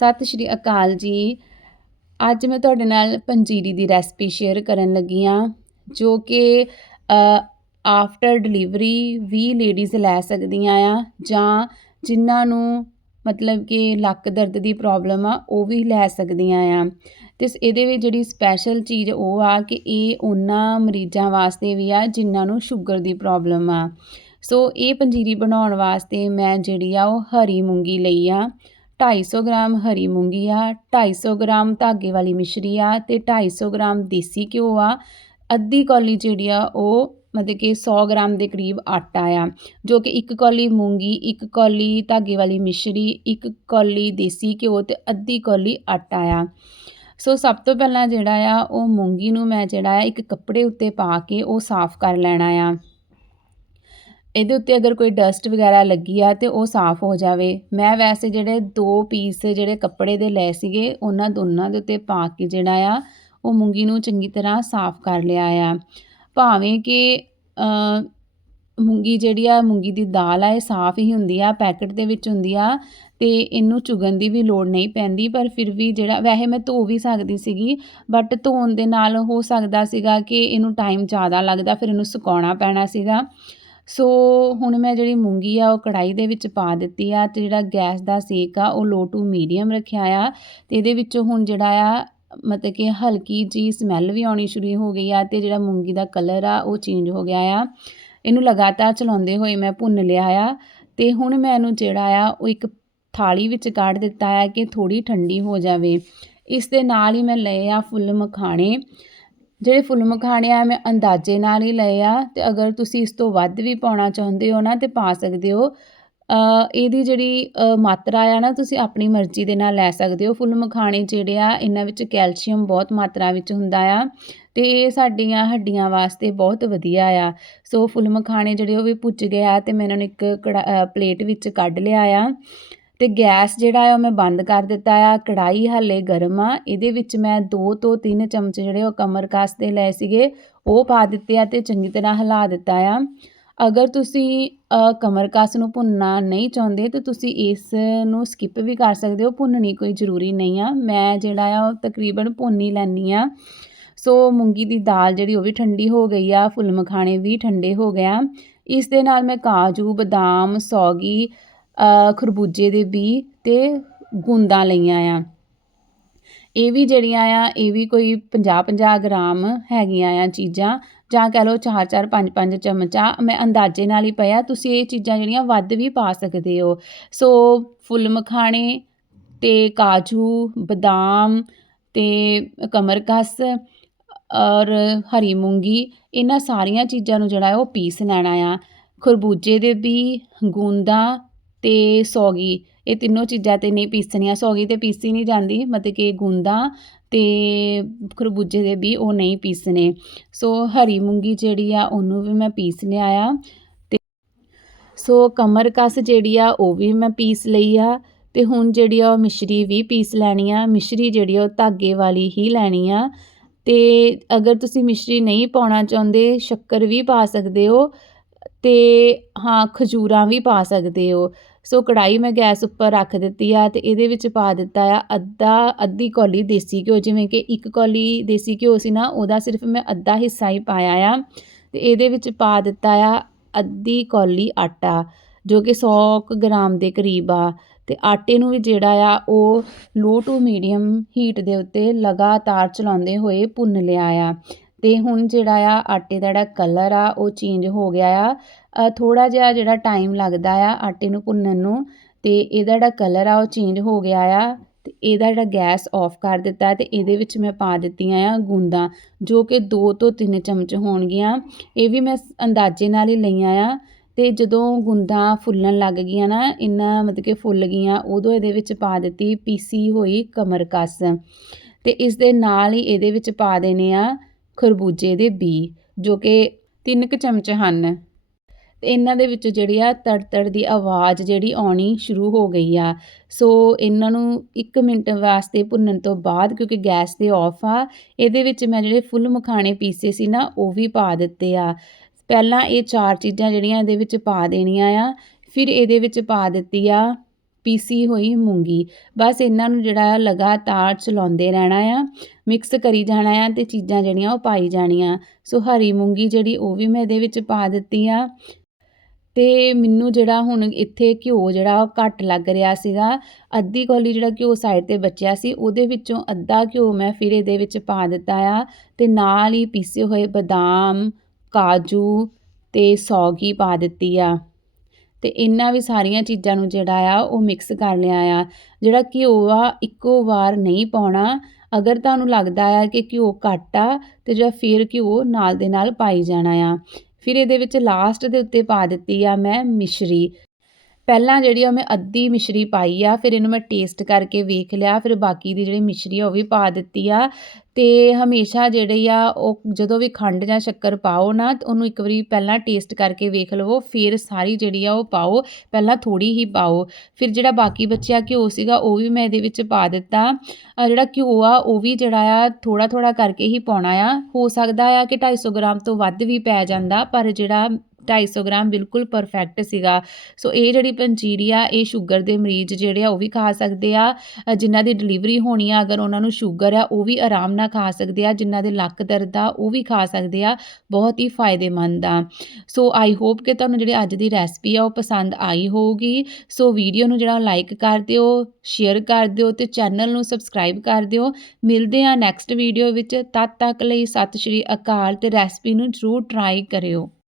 ਸਤਿ ਸ਼੍ਰੀ ਅਕਾਲ ਜੀ। ਅੱਜ ਮੈਂ ਤੁਹਾਡੇ ਨਾਲ ਪੰਜੀਰੀ ਦੀ ਰੈਸਪੀ ਸ਼ੇਅਰ ਕਰਨ ਲੱਗੀ ਹਾਂ, ਜੋ ਕਿ ਆਫਟਰ ਡਿਲੀਵਰੀ ਵੀ ਲੇਡੀਜ਼ ਲੈ ਸਕਦੀਆਂ ਆ, ਜਾਂ ਜਿਨ੍ਹਾਂ ਨੂੰ ਮਤਲਬ ਕਿ ਲੱਕ ਦਰਦ ਦੀ ਪ੍ਰੋਬਲਮ ਆ, ਉਹ ਵੀ ਲੈ ਸਕਦੀਆਂ ਆ। ਅਤੇ ਇਹਦੇ ਵਿੱਚ ਜਿਹੜੀ ਸਪੈਸ਼ਲ ਚੀਜ਼ ਉਹ ਆ ਕਿ ਇਹ ਉਹਨਾਂ ਮਰੀਜ਼ਾਂ ਵਾਸਤੇ ਵੀ ਆ, ਜਿਨ੍ਹਾਂ ਨੂੰ ਸ਼ੂਗਰ ਦੀ ਪ੍ਰੋਬਲਮ ਆ। ਸੋ ਇਹ ਪੰਜੀਰੀ ਬਣਾਉਣ ਵਾਸਤੇ ਮੈਂ ਜਿਹੜੀ ਆ, ਉਹ ਹਰੀ ਮੂੰਗੀ ਲਈ ਆ। 250 ਗ੍ਰਾਮ ਹਰੀ ਮੂੰਗੀ ਆ 250 ਗ੍ਰਾਮ ਧਾਗੇ ਵਾਲੀ ਮਿਸ਼ਰੀ ਆ ਅਤੇ 250 ਗ੍ਰਾਮ ਦੇਸੀ ਘਿਓ ਆ। ਅੱਧੀ ਕੌਲੀ ਜਿਹੜੀ ਆ ਉਹ ਮਤਲਬ ਕਿ 100 ਗ੍ਰਾਮ ਦੇ ਕਰੀਬ ਆਟਾ ਆ, ਜੋ ਕਿ ਇੱਕ ਕੌਲੀ ਮੂੰਗੀ, ਇੱਕ ਕੌਲੀ ਧਾਗੇ ਵਾਲੀ ਮਿਸ਼ਰੀ, ਇੱਕ ਕੌਲੀ ਦੇਸੀ ਘਿਓ ਅਤੇ ਅੱਧੀ ਕੌਲੀ ਆਟਾ ਆ। ਸੋ ਸਭ ਤੋਂ ਪਹਿਲਾਂ ਜਿਹੜਾ ਆ ਉਹ ਮੂੰਗੀ ਨੂੰ ਮੈਂ ਜਿਹੜਾ ਆ ਇੱਕ ਕੱਪੜੇ ਉੱਤੇ ਪਾ ਕੇ ਉਹ ਸਾਫ਼ ਕਰ ਲੈਣਾ ਆ। ਇਹਦੇ ਉੱਤੇ ਅਗਰ ਕੋਈ ਡਸਟ ਵਗੈਰਾ ਲੱਗੀ ਆ ਤੇ ਉਹ ਸਾਫ਼ ਹੋ ਜਾਵੇ। ਮੈਂ ਵੈਸੇ ਜਿਹੜੇ ਦੋ ਪੀਸ ਜਿਹੜੇ ਕੱਪੜੇ ਦੇ ਲਏ ਸੀਗੇ, ਉਹਨਾਂ ਦੋਨਾਂ ਦੇ ਉੱਤੇ ਪਾ ਕੇ ਜਿਹੜਾ ਆ, ਉਹ ਮੂੰਗੀ ਨੂੰ ਚੰਗੀ ਤਰ੍ਹਾਂ ਸਾਫ਼ ਕਰ ਲਿਆ ਆ। ਭਾਵੇਂ ਕਿ ਮੂੰਗੀ ਜਿਹੜੀ ਆ, ਮੂੰਗੀ ਦੀ ਦਾਲ ਆ, ਇਹ ਸਾਫ਼ ਹੀ ਹੁੰਦੀ ਆ, ਪੈਕਟ ਦੇ ਵਿੱਚ ਹੁੰਦੀ ਆ ਅਤੇ ਇਹਨੂੰ ਚੁਗਣ ਦੀ ਵੀ ਲੋੜ ਨਹੀਂ ਪੈਂਦੀ, ਪਰ ਫਿਰ ਵੀ ਜਿਹੜਾ, ਵੈਸੇ ਮੈਂ ਧੋ ਵੀ ਸਕਦੀ ਸੀਗੀ ਬਟ ਧੋਣ ਦੇ ਨਾਲ ਹੋ ਸਕਦਾ ਸੀਗਾ ਕਿ ਇਹਨੂੰ ਟਾਈਮ ਜ਼ਿਆਦਾ ਲੱਗਦਾ, ਫਿਰ ਇਹਨੂੰ ਸੁਕਾਉਣਾ ਪੈਣਾ ਸੀਗਾ। ਸੋ ਹੁਣ ਮੈਂ ਜਿਹੜੀ ਮੂੰਗੀ ਆ, ਉਹ ਕੜਾਈ ਦੇ ਵਿੱਚ ਪਾ ਦਿੱਤੀ ਆ ਅਤੇ ਜਿਹੜਾ ਗੈਸ ਦਾ ਸੇਕ ਆ, ਉਹ ਲੋ ਟੂ ਮੀਡੀਅਮ ਰੱਖਿਆ ਆ ਅਤੇ ਇਹਦੇ ਵਿੱਚੋਂ ਹੁਣ ਜਿਹੜਾ ਆ, ਮਤਲਬ ਕਿ ਹਲਕੀ ਜੀ ਸਮੈਲ ਵੀ ਆਉਣੀ ਸ਼ੁਰੂ ਹੋ ਗਈ ਆ ਅਤੇ ਜਿਹੜਾ ਮੂੰਗੀ ਦਾ ਕਲਰ ਆ, ਉਹ ਚੇਂਜ ਹੋ ਗਿਆ ਆ। ਇਹਨੂੰ ਲਗਾਤਾਰ ਚਲਾਉਂਦੇ ਹੋਏ ਮੈਂ ਭੁੰਨ ਲਿਆ ਆ ਅਤੇ ਹੁਣ ਮੈਂ ਇਹਨੂੰ ਜਿਹੜਾ ਆ, ਉਹ ਇੱਕ ਥਾਲੀ ਵਿੱਚ ਕੱਢ ਦਿੱਤਾ ਆ ਕਿ ਥੋੜ੍ਹੀ ਠੰਡੀ ਹੋ ਜਾਵੇ। ਇਸ ਦੇ ਨਾਲ ਹੀ ਮੈਂ ਲਏ ਆ ਫੁੱਲ ਮਖਾਣੇ। ਜਿਹੜੇ ਫੁੱਲ ਮਖਾਣੇ ਆ, ਮੈਂ ਅੰਦਾਜ਼ੇ ਨਾਲ ਹੀ ਲਏ ਆ ਅਤੇ ਅਗਰ ਤੁਸੀਂ ਇਸ ਤੋਂ ਵੱਧ ਵੀ ਪਾਉਣਾ ਚਾਹੁੰਦੇ ਹੋ ਨਾ ਤਾਂ ਪਾ ਸਕਦੇ ਹੋ। ਇਹਦੀ ਜਿਹੜੀ ਮਾਤਰਾ ਆ ਨਾ, ਤੁਸੀਂ ਆਪਣੀ ਮਰਜ਼ੀ ਦੇ ਨਾਲ ਲੈ ਸਕਦੇ ਹੋ। ਫੁੱਲ ਮਖਾਣੇ ਜਿਹੜੇ ਆ, ਇਹਨਾਂ ਵਿੱਚ ਕੈਲਸ਼ੀਅਮ ਬਹੁਤ ਮਾਤਰਾ ਵਿੱਚ ਹੁੰਦਾ ਆ ਅਤੇ ਇਹ ਸਾਡੀਆਂ ਹੱਡੀਆਂ ਵਾਸਤੇ ਬਹੁਤ ਵਧੀਆ ਆ। ਸੋ ਫੁੱਲ ਮਖਾਣੇ ਜਿਹੜੇ ਉਹ ਵੀ ਪੁੱਜ ਗਏ ਆ ਅਤੇ ਮੈਂ ਇਹਨਾਂ ਨੂੰ ਇੱਕ ਕੜਾ ਪਲੇਟ ਵਿੱਚ ਕੱਢ ਲਿਆ ਆ। ਅਤੇ ਗੈਸ ਜਿਹੜਾ ਆ ਉਹ ਮੈਂ ਬੰਦ ਕਰ ਦਿੱਤਾ ਆ ਕੜਾਈ ਹਾਲੇ ਗਰਮ ਆ, ਇਹਦੇ ਵਿੱਚ ਮੈਂ ਦੋ ਤੋਂ ਤਿੰਨ ਚਮਚ ਜਿਹੜੇ ਉਹ ਕਮਰ ਕਸ ਦੇ ਲਏ ਸੀਗੇ, ਉਹ ਪਾ ਦਿੱਤੇ ਆ ਅਤੇ ਚੰਗੀ ਤਰ੍ਹਾਂ ਹਿਲਾ ਦਿੱਤਾ ਆ। ਅਗਰ ਤੁਸੀਂ ਕਮਰਕਸ ਨੂੰ ਭੁੰਨਣਾ ਨਹੀਂ ਚਾਹੁੰਦੇ ਤਾਂ ਤੁਸੀਂ ਇਸ ਨੂੰ ਸਕਿਪ ਵੀ ਕਰ ਸਕਦੇ ਹੋ, ਭੁੰਨਣੀ ਕੋਈ ਜ਼ਰੂਰੀ ਨਹੀਂ ਆ। ਮੈਂ ਜਿਹੜਾ ਆ ਉਹ ਤਕਰੀਬਨ ਭੁੰਨ ਹੀ ਲੈਂਦੀ ਆ। ਸੋ ਮੂੰਗੀ ਦੀ ਦਾਲ ਜਿਹੜੀ ਉਹ ਵੀ ਠੰਡੀ ਹੋ ਗਈ ਆ, ਫੁੱਲ ਮਖਾਣੇ ਵੀ ਠੰਡੇ ਹੋ ਗਿਆ ਇਸ ਦੇ ਨਾਲ ਮੈਂ ਕਾਜੂ, ਬਦਾਮ, ਸੌਗੀ ਖਰਬੂਜੇ ਦੇ ਬੀ ਅਤੇ ਗੂੰਦਾਂ ਲਈਆਂ ਆ। ਇਹ ਵੀ ਜਿਹੜੀਆਂ ਆ, ਇਹ ਵੀ ਕੋਈ 50 50 ਗ੍ਰਾਮ ਹੈਗੀਆਂ ਆ ਚੀਜ਼ਾਂ। ਜਾਂ ਕਹਿ ਲਓ ਚਾਰ ਚਾਰ, ਪੰਜ ਪੰਜ ਚਮਚਾ। ਮੈਂ ਅੰਦਾਜ਼ੇ ਨਾਲ ਹੀ ਪਿਆ, ਤੁਸੀਂ ਇਹ ਚੀਜ਼ਾਂ ਜਿਹੜੀਆਂ ਵੱਧ ਵੀ ਪਾ ਸਕਦੇ ਹੋ। ਸੋ ਫੁੱਲ ਮਖਾਣੇ ਅਤੇ ਕਾਜੂ, ਬਦਾਮ ਅਤੇ ਕਮਰਕਸ ਔਰ ਹਰੀ ਮੂੰਗੀ, ਇਹਨਾਂ ਸਾਰੀਆਂ ਚੀਜ਼ਾਂ ਨੂੰ ਜਿਹੜਾ ਉਹ ਪੀਸ ਲੈਣਾ ਆ। ਖਰਬੂਜੇ ਦੇ ਬੀ, ਗੂੰਦਾਂ ਅਤੇ ਸੌਗੀ। ਇਹ ਤਿੰਨੋਂ ਚੀਜ਼ਾਂ 'ਤੇ ਨਹੀਂ ਪੀਸਣੀਆਂ। ਸੌਗੀ ਤਾਂ ਪੀਸੀ ਨਹੀਂ ਜਾਂਦੀ, ਮਤਲਬ ਕਿ ਗੂੰਦਾਂ ਅਤੇ ਖਰਬੂਜੇ ਦੇ ਵੀ ਉਹ ਨਹੀਂ ਪੀਸਣੇ। ਸੋ ਹਰੀ ਮੂੰਗੀ ਜਿਹੜੀ ਆ, ਉਹਨੂੰ ਵੀ ਮੈਂ ਪੀਸ ਲਿਆ ਆ ਅਤੇ ਸੋ ਕਮਰ ਕਸ ਜਿਹੜੀ ਆ, ਉਹ ਵੀ ਮੈਂ ਪੀਸ ਲਈ ਆ ਅਤੇ ਹੁਣ ਜਿਹੜੀ ਆ, ਉਹ ਮਿਸ਼ਰੀ ਵੀ ਪੀਸ ਲੈਣੀ ਆ। ਮਿਸ਼ਰੀ ਜਿਹੜੀ ਆ, ਉਹ ਧਾਗੇ ਵਾਲੀ ਹੀ ਲੈਣੀ ਆ। ਅਤੇ ਅਗਰ ਤੁਸੀਂ ਮਿਸ਼ਰੀ ਨਹੀਂ ਪਾਉਣਾ ਚਾਹੁੰਦੇ, ਸ਼ੱਕਰ ਵੀ ਪਾ ਸਕਦੇ ਹੋ ਅਤੇ ਹਾਂ, ਖਜੂਰਾਂ ਵੀ ਪਾ ਸਕਦੇ ਹੋ। ਸੋ ਕੜਾਈ ਮੈਂ ਗੈਸ ਉੱਪਰ ਰੱਖ ਦਿੱਤੀ ਆ ਅਤੇ ਇਹਦੇ ਵਿੱਚ ਪਾ ਦਿੱਤਾ ਆ ਅੱਧਾ, ਅੱਧੀ ਕੌਲੀ ਦੇਸੀ ਘਿਓ, ਜਿਵੇਂ ਕਿ ਇੱਕ ਕੌਲੀ ਦੇਸੀ ਘਿਓ ਸੀ ਨਾ, ਉਹਦਾ ਸਿਰਫ ਮੈਂ ਅੱਧਾ ਹਿੱਸਾ ਹੀ ਪਾਇਆ ਆ ਅਤੇ ਇਹਦੇ ਵਿੱਚ ਪਾ ਦਿੱਤਾ ਆ ਅੱਧੀ ਕੌਲੀ ਆਟਾ, ਜੋ ਕਿ 100 ਗ੍ਰਾਮ ਦੇ ਕਰੀਬ ਆ ਅਤੇ ਆਟੇ ਨੂੰ ਵੀ ਜਿਹੜਾ ਆ ਉਹ ਲੋ ਟੂ ਮੀਡੀਅਮ ਹੀਟ ਦੇ ਉੱਤੇ ਲਗਾਤਾਰ ਚਲਾਉਂਦੇ ਹੋਏ ਭੁੰਨ ਲਿਆ ਆ। ਅਤੇ ਹੁਣ ਜਿਹੜਾ ਆ, ਆਟੇ ਦਾ ਜਿਹੜਾ ਕਲਰ ਆ, ਉਹ ਚੇਂਜ ਹੋ ਗਿਆ ਆ। ਥੋੜ੍ਹਾ ਜਿਹਾ ਜਿਹੜਾ ਟਾਈਮ ਲੱਗਦਾ ਆ ਆਟੇ ਨੂੰ ਭੁੰਨਣ ਨੂੰ ਅਤੇ ਇਹਦਾ ਜਿਹੜਾ ਕਲਰ ਆ, ਉਹ ਚੇਂਜ ਹੋ ਗਿਆ ਆ। ਅਤੇ ਇਹਦਾ ਜਿਹੜਾ ਗੈਸ ਔਫ ਕਰ ਦਿੱਤਾ ਅਤੇ ਇਹਦੇ ਵਿੱਚ ਮੈਂ ਪਾ ਦਿੱਤੀਆਂ ਆ ਗੂੰਦਾਂ, ਜੋ ਕਿ ਦੋ ਤੋਂ ਤਿੰਨ ਚਮਚ ਹੋਣਗੀਆਂ। ਇਹ ਵੀ ਮੈਂ ਅੰਦਾਜ਼ੇ ਨਾਲ ਹੀ ਲਈਆਂ ਆ। ਅਤੇ ਜਦੋਂ ਗੁੰਦਾਂ ਫੁੱਲਣ ਲੱਗ ਗਈਆਂ ਨਾ, ਇੰਨਾ ਮਤਲਬ ਕਿ ਫੁੱਲ ਗਈਆਂ, ਉਦੋਂ ਇਹਦੇ ਵਿੱਚ ਪਾ ਦਿੱਤੀ ਪੀਸੀ ਹੋਈ ਕਮਰ ਕਸ ਅਤੇ ਇਸ ਦੇ ਨਾਲ ਹੀ ਇਹਦੇ ਵਿੱਚ ਪਾ ਦੇਣੇ ਆ। ਖਰਬੂਜੇ ਦੇ ਬੀ, ਜੋ ਕਿ ਤਿੰਨ ਕੁ ਚਮਚ ਹਨ। ਅਤੇ ਇਹਨਾਂ ਦੇ ਵਿੱਚ ਜਿਹੜੀ ਆ ਤੜ ਤੜ ਦੀ ਆਵਾਜ਼ ਜਿਹੜੀ ਆਉਣੀ ਸ਼ੁਰੂ ਹੋ ਗਈ ਆ। ਸੋ ਇਹਨਾਂ ਨੂੰ 1 ਮਿੰਟ ਵਾਸਤੇ ਭੁੰਨਣ ਤੋਂ ਬਾਅਦ, ਕਿਉਂਕਿ ਗੈਸ ਤੇ ਆਫ ਆ, ਇਹਦੇ ਵਿੱਚ ਮੈਂ ਜਿਹੜੇ ਫੁੱਲ ਮਖਾਣੇ ਪੀਸੇ ਸੀ ਨਾ, ਉਹ ਵੀ ਪਾ ਦਿੱਤੇ ਆ। ਪਹਿਲਾਂ ਇਹ ਚਾਰ ਚੀਜ਼ਾਂ ਜਿਹੜੀਆਂ ਇਹਦੇ ਵਿੱਚ ਪਾ ਦੇਣੀਆਂ ਆ, ਫਿਰ ਇਹਦੇ ਵਿੱਚ ਪਾ ਦਿੱਤੀ ਆ ਪੀਸੀ ਹੋਈ ਮੂੰਗੀ। ਬਸ ਇਹਨਾਂ ਨੂੰ ਜਿਹੜਾ ਆ ਲਗਾਤਾਰ ਚਲਾਉਂਦੇ ਰਹਿਣਾ ਆ ਮਿਕਸ ਕਰੀ ਜਾਣਾ ਆ ਤੇ ਚੀਜ਼ਾਂ ਜਿਹੜੀਆਂ ਉਹ ਪਾਈ ਜਾਣੀਆਂ। ਸੋ ਹਰੀ ਮੂੰਗੀ ਜਿਹੜੀ ਉਹ ਵੀ ਮੈਂ ਇਹਦੇ ਵਿੱਚ ਪਾ ਦਿੱਤੀ ਆ। ਤੇ ਮੈਨੂੰ ਜਿਹੜਾ ਹੁਣ ਇੱਥੇ ਘਿਓ ਜਿਹੜਾ ਉਹ ਘੱਟ ਲੱਗ ਰਿਹਾ ਸੀਗਾ, ਅੱਧੀ ਕੌਲੀ ਜਿਹੜਾ ਘਿਓ ਸਾਈਡ ਤੇ ਬਚਿਆ ਸੀ, ਉਹਦੇ ਵਿੱਚੋਂ ਅੱਧਾ ਘਿਓ ਮੈਂ ਫਿਰ ਇਹਦੇ ਵਿੱਚ ਪਾ ਦਿੱਤਾ ਆ। ਤੇ ਨਾਲ ਹੀ ਪੀਸੇ ਹੋਏ ਬਦਾਮ, ਕਾਜੂ ਤੇ ਸੌਗੀ ਪਾ ਦਿੱਤੀ ਆ। ਤੇ ਇਹਨਾਂ ਵੀ ਸਾਰੀਆਂ ਚੀਜ਼ਾਂ ਨੂੰ ਜਿਹੜਾ ਆ ਉਹ ਮਿਕਸ ਕਰ ਲਿਆ ਆ। ਜਿਹੜਾ ਘਿਓ ਆ, ਇੱਕੋ ਵਾਰ ਨਹੀਂ ਪਾਉਣਾ। ਅਗਰ ਤੁਹਾਨੂੰ ਲੱਗਦਾ ਆ ਕਿ ਘਿਓ ਘੱਟ ਆ, ਤੇ ਜਿਹੜਾ ਫਿਰ ਘਿਓ ਨਾਲ ਦੇ ਨਾਲ ਪਾਈ ਜਾਣਾ ਆ। ਫਿਰ ਇਹਦੇ ਵਿੱਚ ਲਾਸਟ ਦੇ ਉੱਤੇ ਪਾ ਦਿੱਤੀ ਆ ਮੈਂ ਮਿਸ਼ਰੀ। ਪਹਿਲਾਂ ਜਿਹੜੀ ਆ ਮੈਂ ਅੱਧੀ ਮਿਸ਼ਰੀ ਪਾਈ ਆ, ਫਿਰ ਇਹਨੂੰ ਮੈਂ ਟੇਸਟ ਕਰਕੇ ਵੇਖ ਲਿਆ, ਫਿਰ ਬਾਕੀ ਦੀ ਜਿਹੜੀ ਮਿਸ਼ਰੀ ਆ ਉਹ ਵੀ ਪਾ ਦਿੱਤੀ ਆ। ਤੇ ਹਮੇਸ਼ਾ ਜਿਹੜੀ ਆ ਉਹ ਜਦੋਂ ਵੀ ਖੰਡ ਜਾਂ ਸ਼ੱਕਰ ਪਾਓ ਨਾ, ਉਹਨੂੰ ਇੱਕ ਵਾਰੀ ਪਹਿਲਾਂ ਟੇਸਟ ਕਰਕੇ ਵੇਖ ਲਵੋ, ਫਿਰ ਸਾਰੀ ਜਿਹੜੀ ਆ ਉਹ ਪਾਓ, ਪਹਿਲਾਂ ਥੋੜੀ ਹੀ ਪਾਓ। ਫਿਰ ਜਿਹੜਾ ਬਾਕੀ ਬਚਿਆ ਘਿਓ ਸੀਗਾ, ਉਹ ਵੀ ਮੈਂ ਇਹਦੇ ਵਿੱਚ ਪਾ ਦਿੱਤਾ। ਜਿਹੜਾ ਘਿਓ ਆ, ਉਹ ਵੀ ਜਿਹੜਾ ਆ ਥੋੜਾ ਥੋੜਾ ਕਰਕੇ ਹੀ ਪਾਉਣਾ ਆ। ਹੋ ਸਕਦਾ ਆ ਕਿ 250 ਗ੍ਰਾਮ ਤੋਂ ਵੱਧ ਵੀ ਪੈ ਜਾਂਦਾ, ਪਰ ਜਿਹੜਾ 250 ਗ੍ਰਾਮ ਬਿਲਕੁਲ ਪਰਫੈਕਟ ਸੀਗਾ। ਸੋ ਇਹ ਜਿਹੜੀ ਪੰਜੀਰੀ ਆ ਇਹ ਸ਼ੂਗਰ ਦੇ ਮਰੀਜ਼ ਜਿਹੜੇ ਆ ਉਹ ਵੀ ਖਾ ਸਕਦੇ ਆ। ਅ, ਜਿਨ੍ਹਾਂ ਦੀ ਡਿਲੀਵਰੀ ਹੋਣੀ ਆ ਅਗਰ ਉਹਨਾਂ ਨੂੰ ਸ਼ੂਗਰ ਆ ਉਹ ਵੀ ਆਰਾਮ ਨਾਲ ਖਾ ਸਕਦੇ ਆ। ਜਿਨ੍ਹਾਂ ਦੇ ਲੱਕ ਦਰਦ ਆ ਉਹ ਵੀ ਖਾ ਸਕਦੇ ਆ। ਬਹੁਤ ਹੀ ਫਾਇਦੇਮੰਦ ਆ। ਸੋ ਆਈ ਹੋਪ ਕਿ ਤੁਹਾਨੂੰ ਜਿਹੜੀ ਅੱਜ ਦੀ ਰੈਸਪੀ ਆ ਉਹ ਪਸੰਦ ਆਈ ਹੋਊਗੀ। ਸੋ ਵੀਡੀਓ ਨੂੰ ਜਿਹੜਾ ਲਾਈਕ ਕਰ ਦਿਓ ਸ਼ੇਅਰ ਕਰ ਦਿਓ ਤੇ ਚੈਨਲ ਨੂੰ ਸਬਸਕ੍ਰਾਈਬ ਕਰ ਦਿਓ। ਮਿਲਦੇ ਆ ਨੈਕਸਟ ਵੀਡੀਓ ਵਿੱਚ। ਤਦ ਤੱਕ ਲਈ ਸਤਿ ਸ਼੍ਰੀ ਅਕਾਲ ਤੇ ਰੈਸਪੀ ਨੂੰ ਜ਼ਰੂਰ ਟਰਾਈ ਕਰਿਓ।